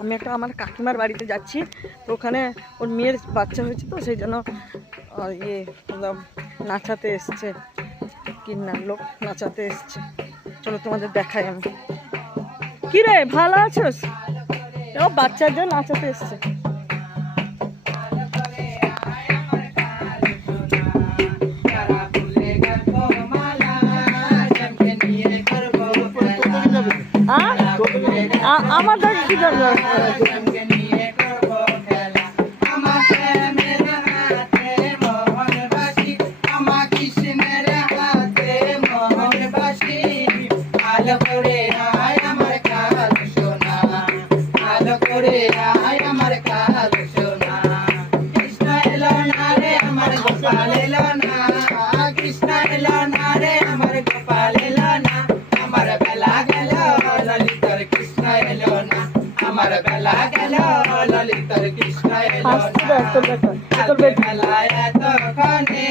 আমি একটা আমার কাকিমার বাড়িতে যাচ্ছি, তো ওখানে ওর মেয়ের বাচ্চা হয়েছে, তো সেই জন্য ইয়ে নাচাতে এসছে, কিন্নার লোক নাচাতে এসছে। চলো তোমাদের দেখাই আমি। কি রে, ভালো আছোস? ও বাচ্চার জন্য নাচাতে এসছে। আমার দাঁড়িয়ে কি দরকার? আমার বেলা গেল ললিতার কৃষ্ণ এলো না, বেলা এতক্ষণে